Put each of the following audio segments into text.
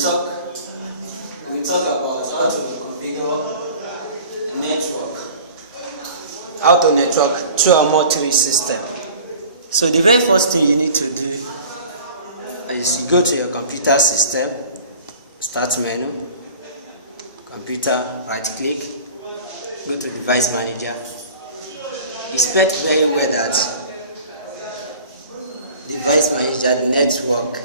talk we talk about how to configure a network. How to network two or more tree system. So the very first thing you need to do is you go to your computer system, start menu, computer, right click, go to device manager. Inspect very well that device manager network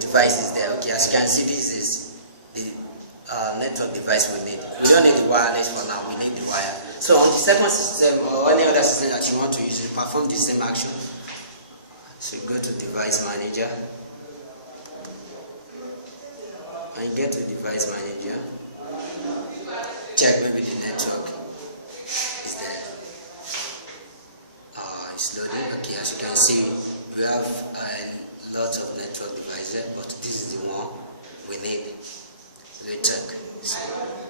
device is there. Okay, as you can see, this is the network device we need. We don't need the wireless for now, we need the wire. So on the second system or any other system that you want to use to perform the same action, so go to device manager. When you get to device manager, check maybe the network is there. It's loading. Okay, as you can see, we have a lot of network devices, but this is the one we need. Network.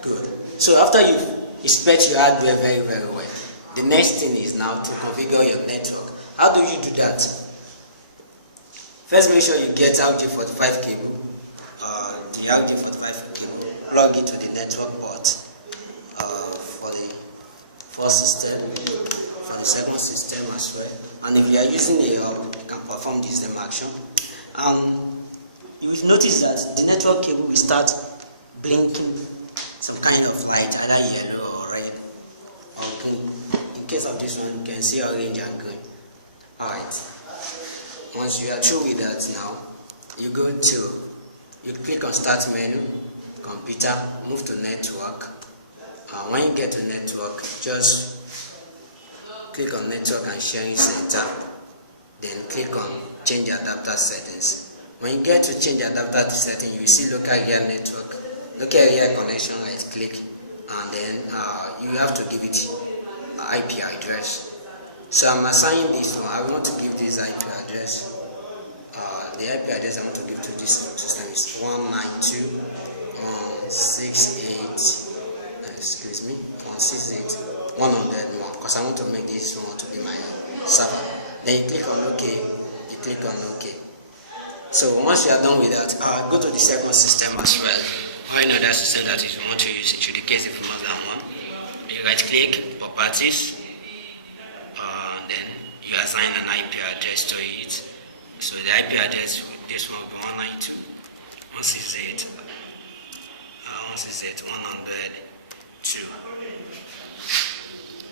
Good. So after you inspect your hardware very well, the next thing is now to configure your network. How do you do that? First, make sure you get RJ45 cable. The RJ45 cable, plug it to the network port for the first system, for the second system as well. And if you are using a hub, you can perform the same action. You will notice that the network cable will start blinking some kind of light, either yellow or red or green. In case of this one, you can see orange and green. Alright. Once you are through with that now, you click on start menu, computer, move to network. When you get to network, just click on network and sharing center, then click on change adapter settings. When you get to change adapter setting, you will see local area network, local area connection, right click, and then you have to give it IP address. So I'm assigning this one. I want to give this IP address. The IP address I want to give to this system is 192.168.168.101, because I want to make this one to be my server. Then you click on OK. You click on OK. So once you are done with that, go to the second system as well, or another system that you want to use. It should be case if more than one. You right click, properties, then you assign an IP address to it. So the IP address, this one will be 192.168.102.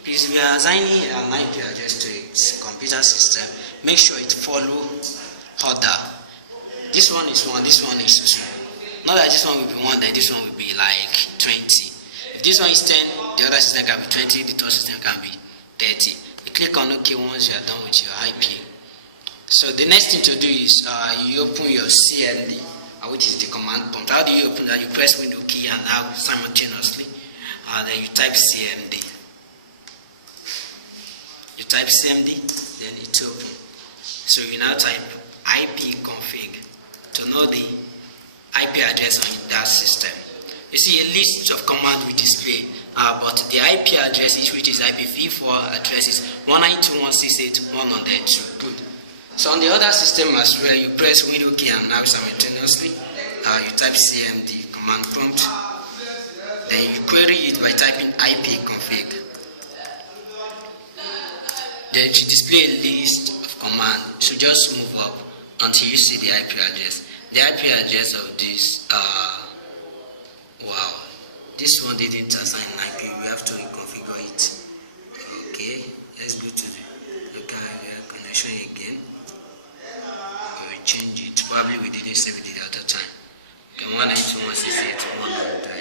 Please, we are assigning an IP address to its computer system. Make sure it follow order. This one is 1, this one is 2. Not that this one will be 1, then this one will be like 20. If this one is 10, the other system can be 20, the third system can be 30. You click on OK once you are done with your IP. So the next thing to do is you open your CMD, which is the command prompt. How do you open that? You press Window key and now simultaneously. Then you type CMD. You type CMD, then it's open. So you now type ipconfig to know the IP address on that system. You see a list of commands will display, but the IP address, which is IPv4 address, is 192.168.102. Good. So on the other system as well, you press Window key and now simultaneously you type CMD command prompt. Then you query it by typing ipconfig. Then it should display a list of commands. So just move up until you see the IP address. The IP address of this, wow, this one didn't assign an IP. We have to reconfigure it. Okay, let's go to the local area connection again. We will change it. Probably we didn't save it at the time. Okay, 192.168.100.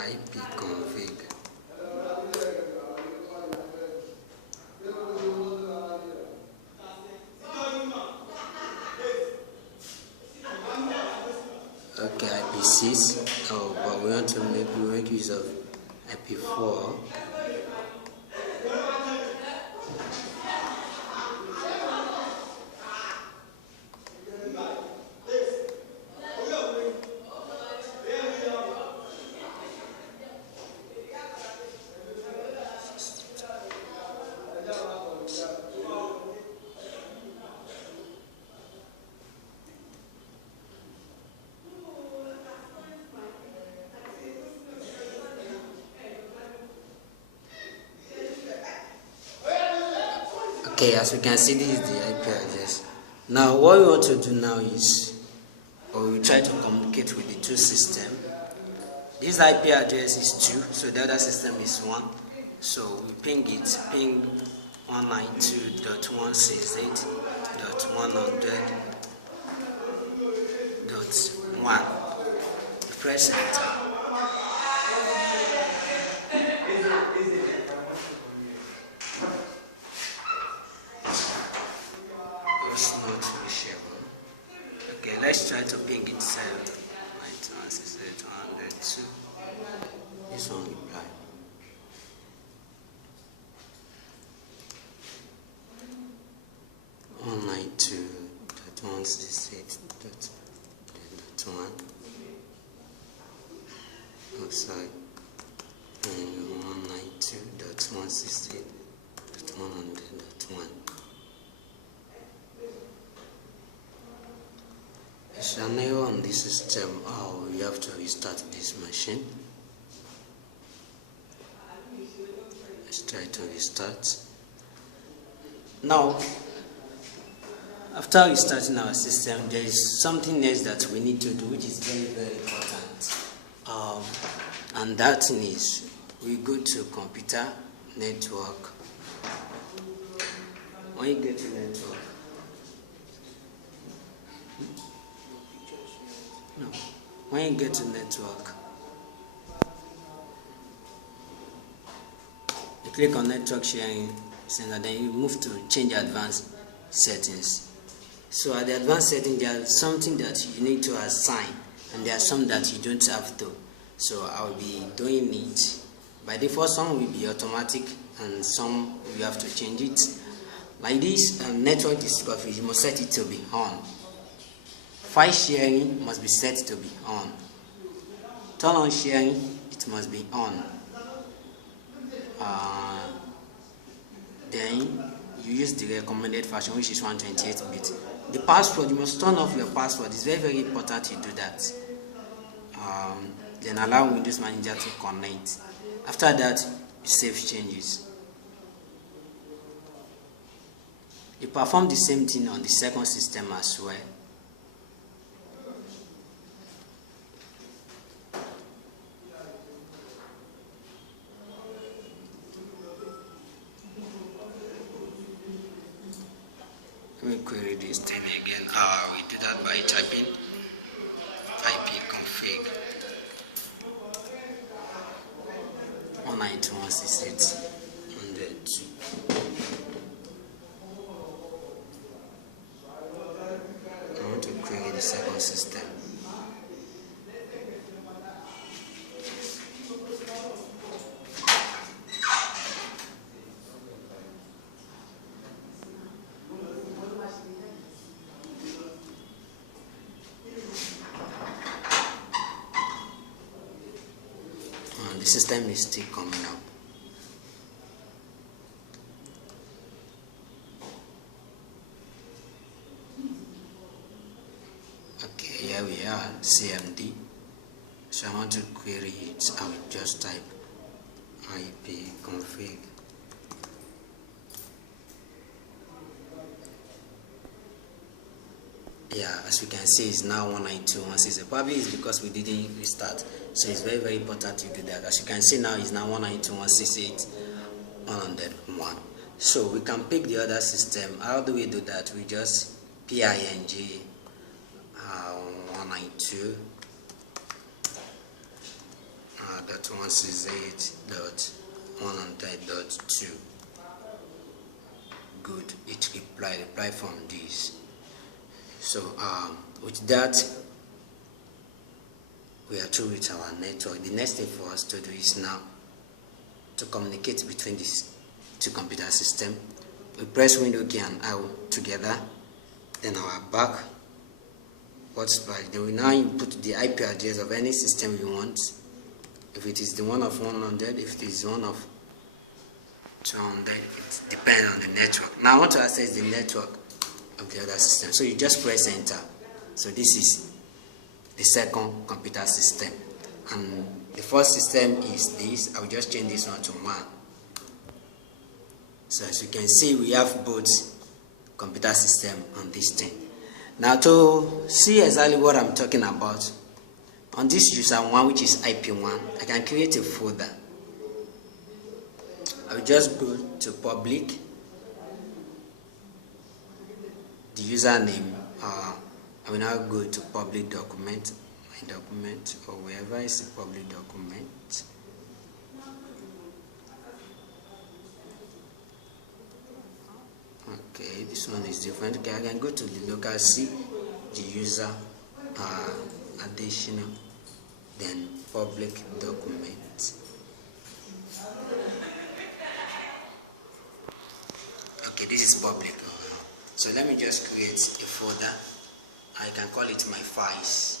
ipconfig. Okay, IP6. Oh, but we want to make use of IP4. Okay, as we can see, this is the IP address. Now what we want to do now is, or we try to communicate with the two systems. This IP address is 2, so the other system is 1. So we ping 192.168.100.1. Press enter. It's not reachable. Okay, let's try to ping it 7.9168.102. This one reply. One 92.168.1. Oh, sorry. And 192.168.100.1. It's an error on this system. We have to restart this machine. Let's try to restart. Now, after restarting our system, there is something else that we need to do, which is very, very important. And that thing is, we go to computer, network. When you get to network, when you get to network, you click on network sharing center, then you move to change advanced settings. So at the advanced setting, there is something that you need to assign, and there are some that you don't have to. So I'll be doing it. By default, some will be automatic, and some you have to change it. Like this, network discovery, you must set it to be on. File sharing must be set to be on. Turn on sharing, it must be on. Then you use the recommended version, which is 128-bit. The password, you must turn off your password. It's very, very important you do that. Then allow Windows Manager to connect. After that, you save changes. You perform the same thing on the second system as well. Let me query this thing again. We do that by typing ipconfig 192.168.100. I want to query the second system. The system is still coming up. Okay, here we are, CMD. So I want to query it. I will just type ipconfig . Yeah, as you can see, it's now 192.168. Probably it's because we didn't restart. So it's very, very important to do that. As you can see now, it's now 192.168.101. So we can pick the other system. How do we do that? We just ping 192.168.100.2. Good. It reply from this. So with that, we are through with our network. The next thing for us to do is now to communicate between these two computer systems. We press Windows key and I together, then our back then we now input the IP address of any system we want. If it is the one of 100, if it is one of 200, it depends on the network. Now I want to access the network of the other system. So you just press enter. So this is the second computer system. And the first system is this. I will just change this one to 1. So as you can see, we have both computer system on this thing. Now to see exactly what I'm talking about, on this user 1, which is IP1, I can create a folder. I will just go to public, the username, I will now go to public document, my document, or wherever is the public document. Okay, this one is different. Okay, I can go to the local C, the user, additional, then public document. Okay, this is public. So let me just create a folder. I can call it my files.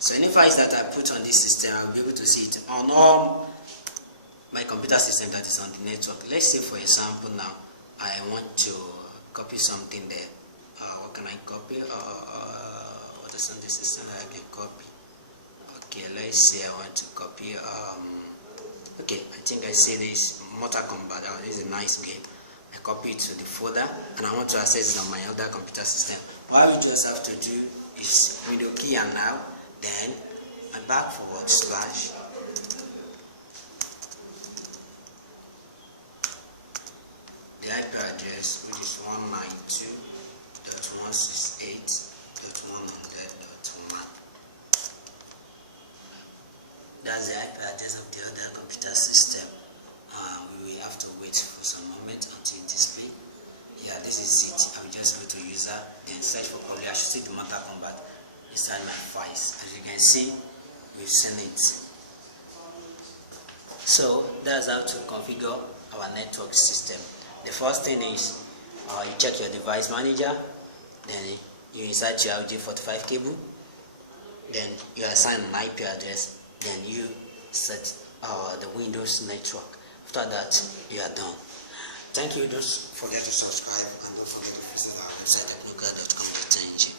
So any files that I put on this system, I will be able to see it on all my computer system that is on the network. Let's say, for example, now I want to copy something there. What can I copy? What is on the system that I can copy? Okay, let's say I want to copy. Okay, I think I see this Mortal Kombat. This is a nice game. I copy it to the folder, and I want to access it on my other computer system. What you just have to do is window key and now, then my back forward slash. The IP address, which is 192.168.100.1. That's the IP address of the other computer system. We will have to wait for some moment until it displays. Yeah, this is it. I will just go to user, then search for probably I should see the Mortal Kombat inside my files. As you can see, we've seen it. So that's how to configure our network system. The first thing is you check your device manager, then you insert your RJ45 cable, then you assign an IP address, then you set the Windows network. After that, you are done. Thank you. Don't forget to subscribe and don't forget to visit our website at technica.com.ng.